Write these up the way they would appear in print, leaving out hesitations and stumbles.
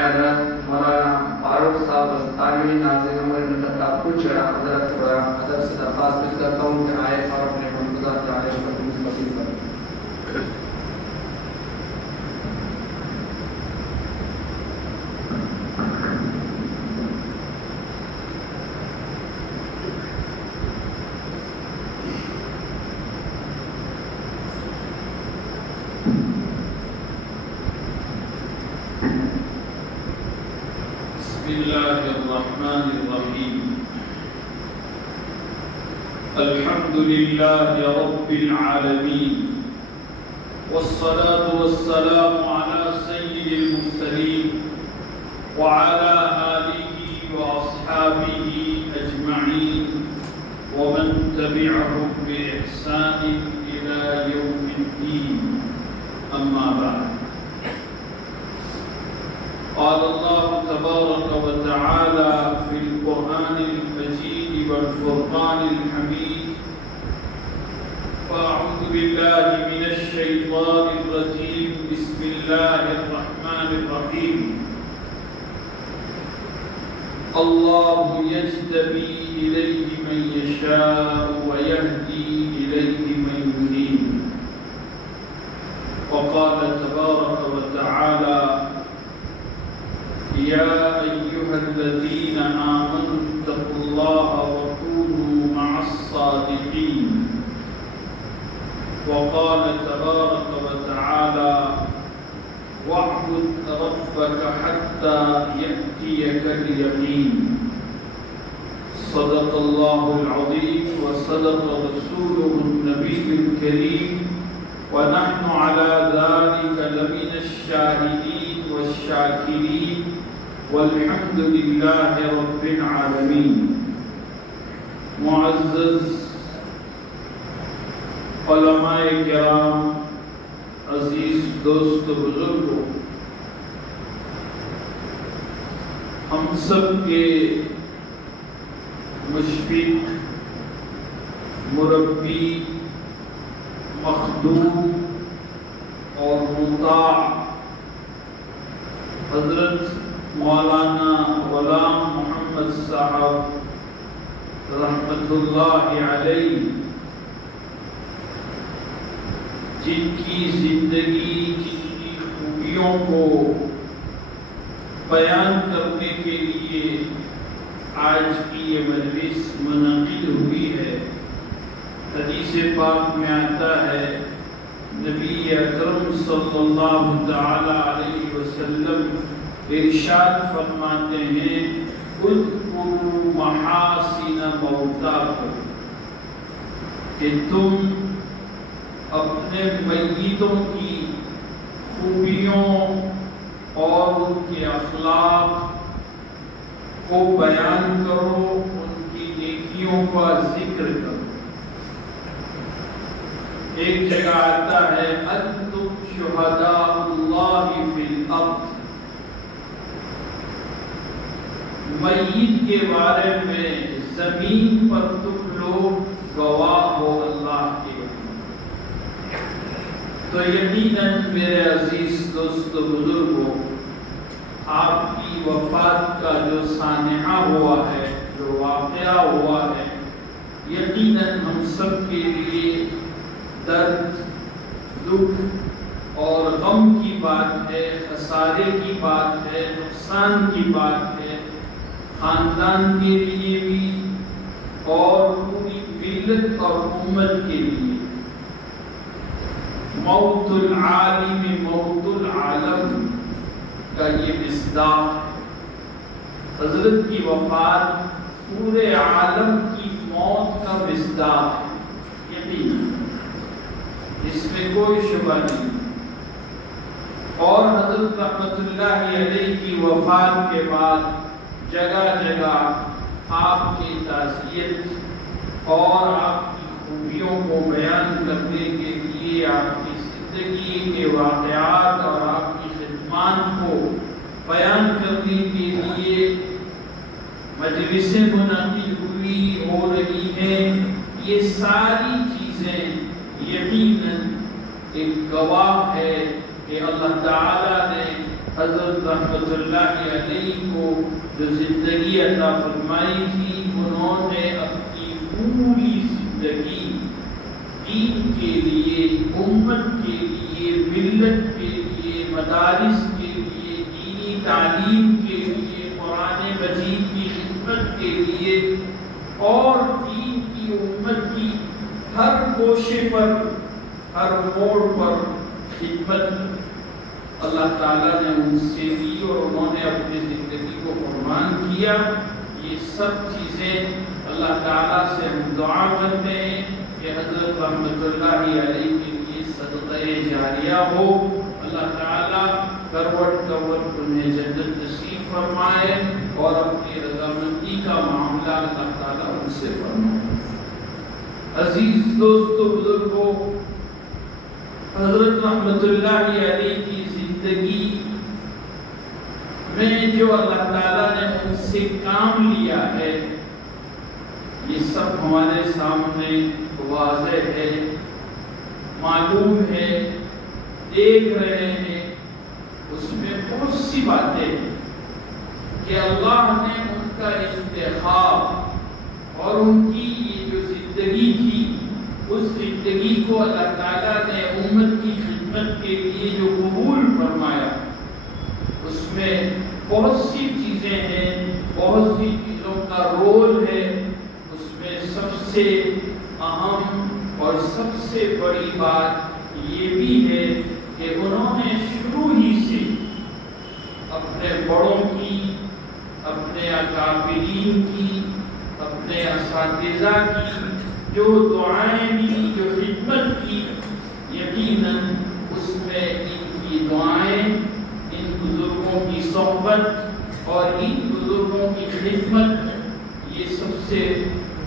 حضرت مولانا فاروق صاحب استانوی ناظرین عمر انتخاب کچھ حضرت ادب سے درخواست کرتا ہوں کہ آئے اور اپنے منفوذات جائے پر مستقل کریں. بسم الله الرحمن الرحيم. الحمد لله رب العالمين، والصلاة والسلام على سيد المرسلين وعلى آله وأصحابه أجمعين ومن تبعهم بإحسان إلى يوم الدين. أما بعد، قال الله تبارك وتعالى في القرآن المجيد والفرقان الحميد: فأعوذ بالله من الشيطان الرجيم، بسم الله الرحمن الرحيم. الله يجتبي إليه من يشاء ويهدي إليه من ينيب. وقال تبارك وتعالى: يا أيها الذين آمنوا اتقوا الله وكونوا مع الصادقين. وقال تبارك وتعالى: واعبد ربك حتى يأتيك اليقين. صدق الله العظيم وصدق رسوله النبي الكريم، ونحن على ذلك لمن الشاهدين والشاكرين، والحمد لله رب العالمين. معزز علماء کرام، عزیز دوست و بزرگوں، ہم سب کے مشفق، مربی، مخدوم اور مطاع حضرت مولانا غلام محمد صاحب رحمت اللہ علیہ، جن کی زندگی، جن کی خوبیوں کو بیان کرنے کے لیے آج کی یہ مجلس منعقد ہوئی ہے. حدیث پاک میں آتا ہے، نبی اکرم صلی اللہ تعالی علیہ وسلم ارشاد فرماتے ہیں: اذکروا محاسن موتاکم، کہ تم اپنے میتوں کی خوبیوں اور ان کے اخلاق کو بیان کرو، ان کی نیکیوں کا ذکر کرو. ایک جگہ آتا ہے: انتم شہداء اللہ فی الارض، میت کے بارے میں زمین پر تم لوگ گواہ ہو اللہ کے. تو یقیناً میرے عزیز دوست و بزرگوں، آپ کی وفات کا جو سانحہ ہوا ہے، جو واقعہ ہوا ہے، یقیناً ہم سب کے لیے درد، دکھ اور غم کی بات ہے، خسارے کی بات ہے، نقصان کی بات ہے، خاندان کے لیے بھی اور پوری ملت اور امت کے لیے. موت العالم موت العالم کا یہ مصداق ہے. حضرت کی وفات پورے عالم کی موت کا مصداق ہے، یقین اس میں کوئی شبہ نہیں. اور حضرت رحمت اللہ علیہ کی وفات کے بعد جگہ جگہ آپ کی تعزیت اور آپ کی خوبیوں کو بیان کرنے کے لیے، آپ کی زندگی کے واقعات اور آپ کی خدمات کو بیان کرنے کے لیے مجلسیں منعقد ہوئی، ہو رہی ہیں. یہ ساری چیزیں یقیناً ایک گواہ ہے کہ اللہ تعالیٰ نے حضرت رحمت اللہ علیہ کو جو زندگی عطا فرمائی تھی، انہوں نے اپنی پوری زندگی دین کے لیے، امت کے لیے، ملت کے لیے، مدارس کے لیے، دینی تعلیم کے لیے، قرآن مجید کی خدمت کے لیے اور دین کی، امت کی ہر کوشش پر، ہر موڑ پر خدمت اللہ تعالیٰ نے ان سے دی اور انہوں نے اپنی زندگی کو قربان کیا۔ یہ سب چیزیں اللہ تعالیٰ سے ہم دعا کرتے ہیں کہ حضرت رحمت اللہ علیہ کے لیے صدقہ جاریہ ہو، اللہ تعالیٰ کروٹ کروٹ انہیں جنت نصیب فرمائے اور اپنی رضامندی کا معاملہ اللہ تعالیٰ ان سے فرمائے۔ عزیز دوستو، بزرگوں، حضرت رحمت اللہ علیہ کی زندگی میں جو اللہ تعالیٰ نے ان سے کام لیا ہے، یہ سب ہمارے سامنے واضح ہے، معلوم ہے، دیکھ رہے ہیں۔ اس میں بہت سی باتیں کہ اللہ نے ان کا انتخاب اور ان کی یہ جو زندگی تھی، اس زندگی کو اللہ تعالیٰ نے امت کی خدمت کے لیے جو قبول فرمایا، اس میں بہت سی چیزیں ہیں، بہت سی چیزوں کا رول ہے۔ اس میں سب سے اہم اور سب سے بڑی بات یہ بھی ہے کہ انہوں نے شروع ہی سے اپنے بڑوں کی، اپنے اکابرین کی، اپنے اساتذہ کی جو دعائیں بھی، جو خدمت کی، یقیناً اس میں ان کی دعائیں، ان بزرگوں کی صحبت اور ان بزرگوں کی خدمت، یہ سب سے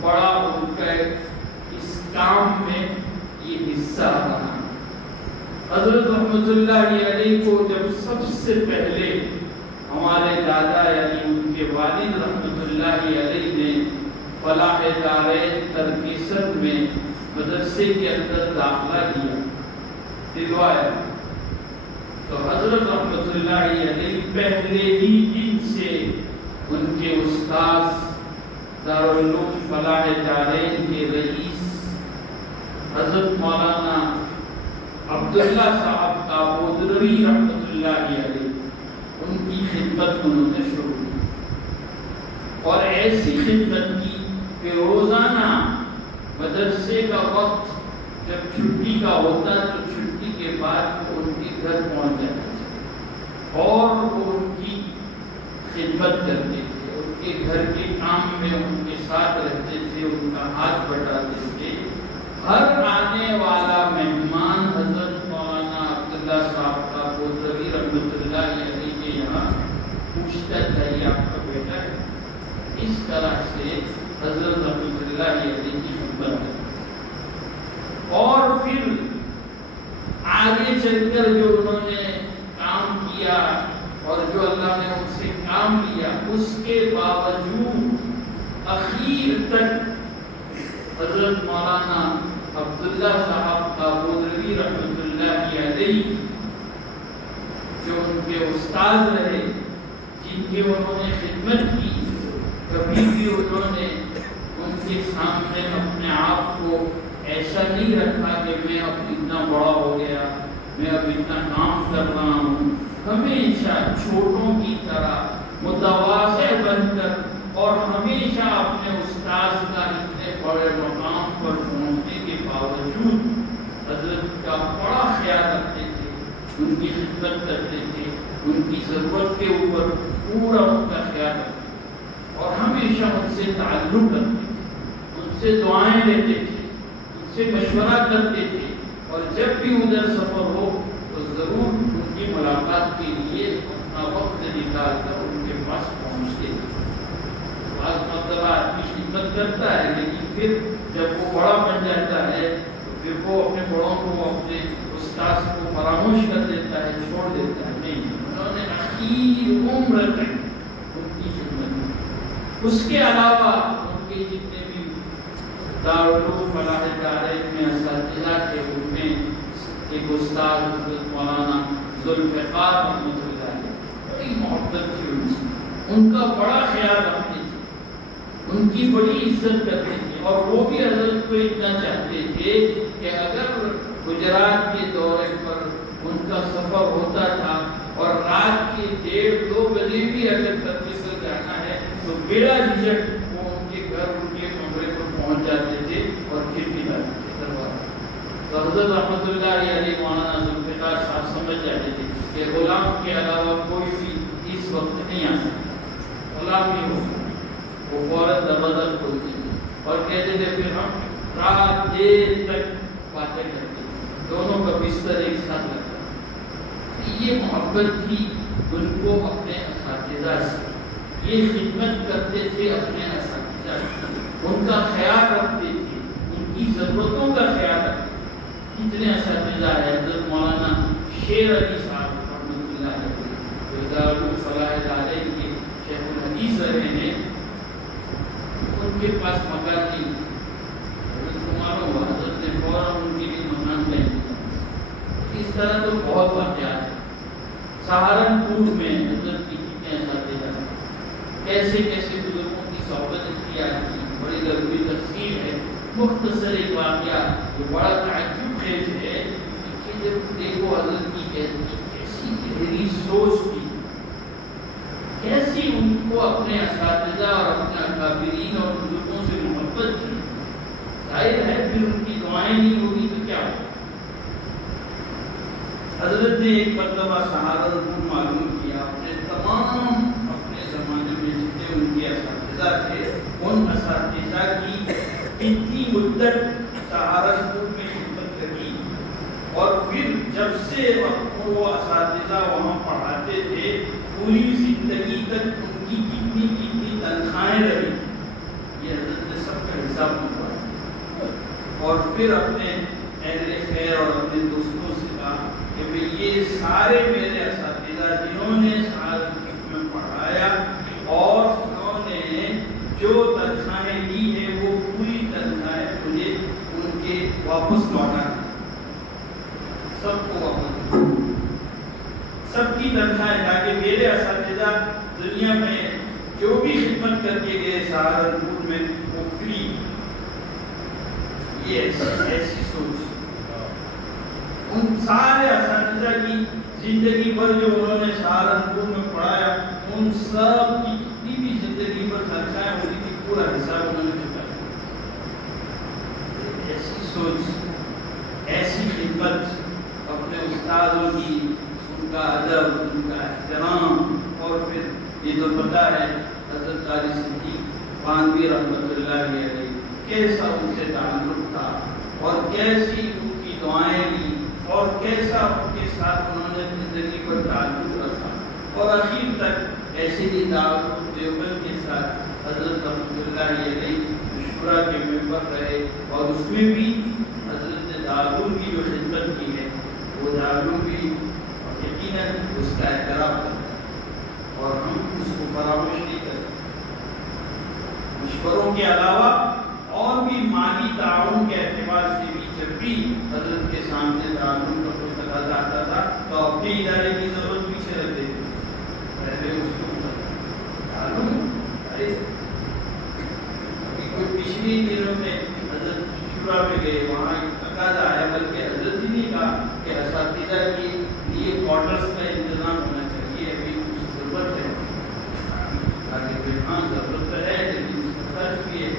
بڑا ان کا اس کام میں یہ حصہ رہا۔ حضرت رحمت اللہ علیہ کو جب سب سے پہلے ہمارے دادا یعنی ان کے والد رحمت اللہ علیہ نے فلاح دارین ترکیسر میں مدرسے کے اندر داخلہ دلوایا، تو حضرت رحمت اللہ علیہ پہلے ہی دن سے ان کے استاذ دارالعلوم فلاح دارین کے رئیس حضرت مولانا عبداللہ صاحب کابودروی رحمت اللہ علیہ، ان کی خدمت انہوں نے شروع کی اور ایسی خدمت کی کہ روزانہ مدرسے کا وقت جب چھٹی کا ہوتا تو چھٹی کے بعد وہ ان کے گھر پہنچ جاتے تھے اور وہ ان کی خدمت کرتے تھے، ان کے گھر کے کام میں ان کے ساتھ رہتے تھے، ان کا ہاتھ بٹاتے تھے۔ ہر آنے والا مہمان حضرت مولانا عبداللہ صاحب کا کابودروی رحمت اللہ علیہ کے یہاں پوچھتا تھا یہ آپ کا بیٹا ہے؟ اس طرح سے حضرت رحمت اللہ علیہ کی خدمت ہے۔ اور پھر آگے چل کر جو انہوں نے کام کیا اور جو اللہ نے ان سے کام لیا، اس کے باوجود اخیر تک حضرت مولانا عبداللہ صاحب کابودروی رحمت اللہ علیہ جو ان کے استاد رہے، جن کی انہوں نے خدمت کی، کبھی بھی انہوں نے ان کے سامنے اپنے آپ کو ایسا نہیں رکھا کہ میں اب اتنا بڑا ہو گیا، میں اب اتنا کام کر رہا ہوں۔ ہمیشہ چھوٹوں کی طرح متواضع بن کر اور ہمیشہ اپنے استاذ کا اتنے بڑے مقام پر پہنچنے کے باوجود حضرت کا بڑا خیال رکھتے تھے، ان کی خدمت کرتے تھے، ان کی ضرورت کے اوپر پورا ان کا خیال رکھتے تھے اور ہمیشہ ان سے تعلق رکھتے تھے، ان سے دعائیں لیتے تھے، ان سے مشورہ کرتے تھے اور جب بھی ادھر سفر ہو تو ضرور ان کی ملاقات کے لیے اپنا وقت نکال کر ان کے پاس پہنچتے تھے۔ بعض مرتبہ آدمی خدمت کرتا ہے لیکن پھر جب وہ بڑا بن جاتا ہے تو پھر وہ اپنے بڑوں کو، اپنے استاذ کو فراموش کر دیتا ہے، چھوڑ دیتا ہے۔ نہیں، انہوں نے آخر عمر تک ان کی خدمت کی۔ اس کے علاوہ ان کے جتنے بھی دارالعلوم فلاح دارین میں اساتذہ تھے، ان میں ایک استاد حضرت مولانا ذوالفقار رحمۃ اللہ علیہ، ان کا بڑا خیال رکھتے تھے، ان کی بڑی عزت کرتے تھے، اور وہ بھی حضرت کو اتنا چاہتے تھے کہ اگر گجرات کے دورے پر ان کا سفر ہوتا تھا اور رات کے 1:30-2 بجے بھی اگر تدریس سے جانا ہے تو بلا جھجک وہ ان کے گھر ان کے کمرے پر پہنچ جاتے تھے اور پھر بھی لاتے تھے دروازے۔ تو حضرت رحمۃ اللہ علیہ مولانا ذوالفقار صاحب سمجھ جاتے تھے کہ غلام کے علاوہ کوئی بھی اس وقت نہیں آ سکتا، غلام نہیں ہو سکتا۔ وہ فوراً دروازہ کھولتے تھے اور کہتے تھے پھر ہم رات دیر تک باتیں کرتے تھے، دونوں کا بستر ایک ساتھ لگتا۔ یہ محبت تھی ان کو اپنے اساتذہ سے، یہ خدمت کرتے تھے اپنے اساتذہ سے، ان کا خیال رکھتے تھے، ان کی ضرورتوں کا خیال رکھتے تھے۔ کتنے اساتذہ ہیں، حضرت مولانا شیر علی صاحب رحمۃ اللہ علیہ جو دارالفلاح علیہ کے شیخ الحدیث رہے ہیں، ان کے پاس مکان نہیں، حضرت کو معلوم ہوا، حضرت نے فوراً ان کے لیے مکان لے دیا۔ اس طرح تو بہت واقعات ہیں۔ سہارنپور میں حضرت کی کتنے اساتذہ ہیں، کیسے کیسے بزرگوں کی صحبت اختیار کی، بڑی لمبی تفصیل ہے۔ مختصر ایک واقعہ جو بڑا تعجب خیز ہے کہ جب دیکھو حضرت کی کیسی گہری سوچ تھی، کیسی ان کو اپنے اساتذہ اور اپنے اکابرین اور بزرگوں سے محبت تھی۔ ظاہر ہے پھر ان کی دعائیں نہیں ہوگی تو کیا ہوگا۔ حضرت نے ایک مرتبہ سہارنپور معلوم کیا، اپنے تمام اپنے زمانے میں جتنے ان کے اساتذہ تھے، ان اساتذہ کی اتنی مدت سہارنپور میں خدمت کری، اور پھر جب سے وہ اساتذہ وہاں پڑھاتے تھے پوری زندگی تک ان کی کتنی کتنی تنخواہیں رہی، یہ حضرت نے سب کا حساب منگوایا، اور پھر اپنے اہل خیر اور اپنے دوستوں سے کہا کہ یہ سارے میرے اساتذہ جنہوں نے سہارنپور میں پڑھایا اور انہوں نے جو تنخواہیں لی ہیں وہ پوری تنخواہیں مجھے ان کے واپس لوٹا، سب کو واپس، سب کی تنخواہیں، تاکہ میرے اساتذہ دنیا میں جو بھی خدمت کر کے گئے سہارنپور میں وہ فری۔ یہ ایسی سوچ ان سارے اساتذہ کی زندگی پر جو انہوں نے سہارنپور میں پڑھایا، ان سب کی جتنی بھی زندگی پر تنخواہیں ہوتی تھی پورا حساب انہوں نے چکایا۔ ایسی سوچ، ایسی خدمت، اپنے استادوں کی، ان کا ادب، ان کا احترام، اور پھر یہ تو پتہ ہے حضرت قاری صدیق بانوی رحمۃ اللہ علیہ کیسا ان سے تعلق تھا، اور کیسی ان کی دعائیں لی، اور کیسا ان کے ساتھ انہوں نے زندگی پر تعلق رکھا، اور آخر تک ایسے ہی دعوت دیوبند کے ساتھ حضرت رحمۃ اللہ علیہ مشورہ کے ممبر رہے، اور اس میں بھی حضرت نے دارالعلوم کی جو خدمت کی ہے وہ دارالعلوم بھی یقیناً اس کا اعتراف کرتا ہے، اور ہم اس کو فراموش نہیں کرتے۔ مشوروں کے علاوہ اور بھی مالی تعاون کے اعتبار سے بھی جب بھی حضرت کے سامنے دارالعلوم کا کوئی تقاضا آتا تھا تو اپنے ادارے کی ضرورت پیچھے رکھ دیتے، پہلے اس کو دارالعلوم، ارے ابھی کوئی پچھلی دنوں میں حضرت شورا میں گئے، وہاں ایک تقاضا آیا، بلکہ حضرت ہی نے کہا کہ اساتذہ کے لیے کوارٹرز کا انتظام ہونا چاہیے، ابھی کچھ ضرورت ہے، تاکہ ہاں ضرورت تو ہے لیکن اس کا خرچ بھی ہے،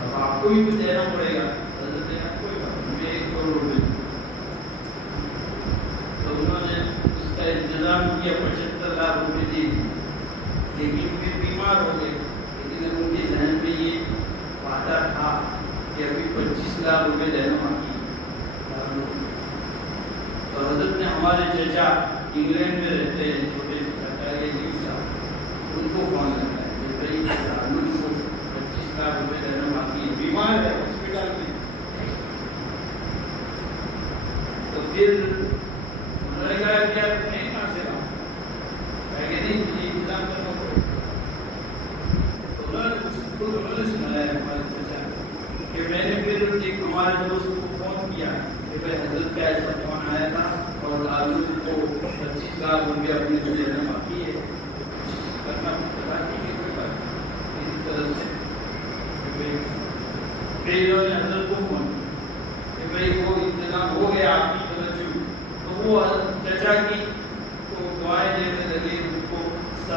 اب آپ کو بھی کچھ دینا پڑے گا۔ حضرت نے کہا کوئی بات نہیں، 1 کروڑ روپے، تو انہوں نے اس کا انتظام کیا، 75 لاکھ روپے دے دیے، لیکن پھر بیمار ہو گئے، لیکن ان کے ذہن میں یہ وعدہ تھا کہ ابھی 25 لاکھ روپے دینا باقی ہے۔ تو حضرت نے ہمارے چچا انگلینڈ میں رہتے ہیں، چھوٹے چچا صاحب، ان کو فون لگا ہے کہ بھائی دارالعلوم کو 25 لاکھ روپے دینا باقی ہے، بیمار ہے ہاسپٹل میں۔ تو پھر انہوں نے کہا کہ آپ نہیں کہاں سے لاؤں، کہ نہیں مجھے انتظام کرنا پڑے گا۔ تو انہوں نے سنایا ہمارے چچا کہ میں نے پھر ایک ہمارے دوست کو فون کیا کہ بھائی حضرت کا ایسا فون آیا تھا اور دارالعلوم کو 25 لاکھ روپیہ اپنے کو دینا باقی ہے، کرنا پڑتا ہے۔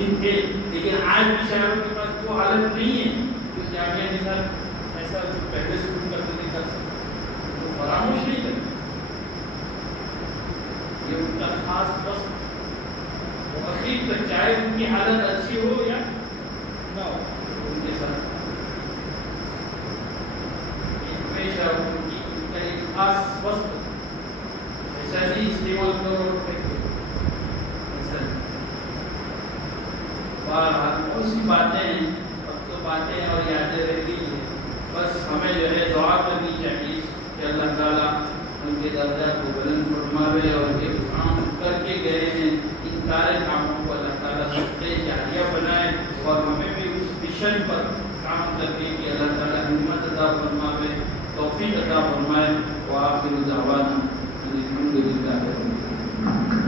ممکن ہے، لیکن آج بھی شاعروں کے پاس وہ حالت نہیں ہے جو جامعہ نثار ایسا جو پہلے شروع کرتے تھے کر سکتے، وہ فراموش نہیں کرتے، یہ ان کا خاص وقت اخیر تک، چاہے ان کی حالت اچھی ہو یا نہ ہو، ان کے ساتھ ہمیشہ ان کا ایک خاص وقت ایسا نہیں استعمال کرو اور پھینکو، ایسا نہیں۔ بہرحال بہت سی باتیں ہیں، اب تو باتیں اور یادیں رہتی ہیں، بس ہمیں جو ہے دعا کرنی چاہیے کہ اللہ تعالیٰ ان کے درجات کو بلند فرماوے، اور یہ کام کر کے گئے ہیں ان سارے کاموں کو اللہ تعالیٰ صدقہ جاریہ بنائے، اور ہمیں بھی اس مشن پر کام کرنے کی اللہ